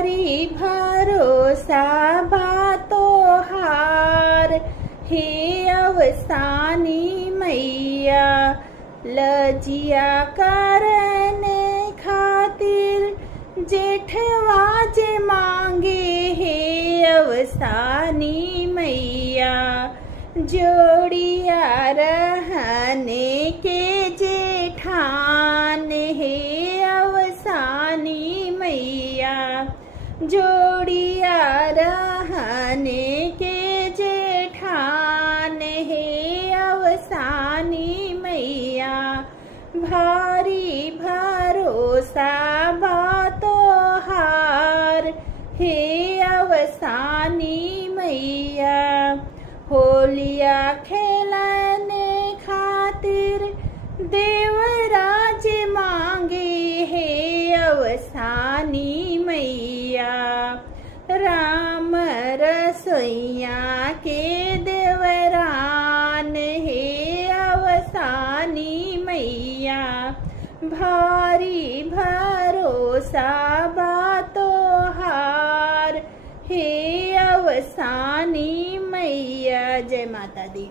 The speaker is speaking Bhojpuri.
भारी भरोसा बातों हार, हे अवसानी मैया लजिया करने खातिर जेठवा जे मांगे, हे अवसानी मैया जोड़िया रहने के जेठान, हे अवसानी मैया जोड़िया रहने के जेठान, हे अवसानी मैया भारी भरोसा बातों हार, हे अवसानी मैया होलिया खेलने खातिर देवराज मांगे, हे अवसानी मैया राम रसोइया के देवरान, हे अवसानी मैया भारी भरोसा बातों हार, हे अवसानी मैया। जय माता दी।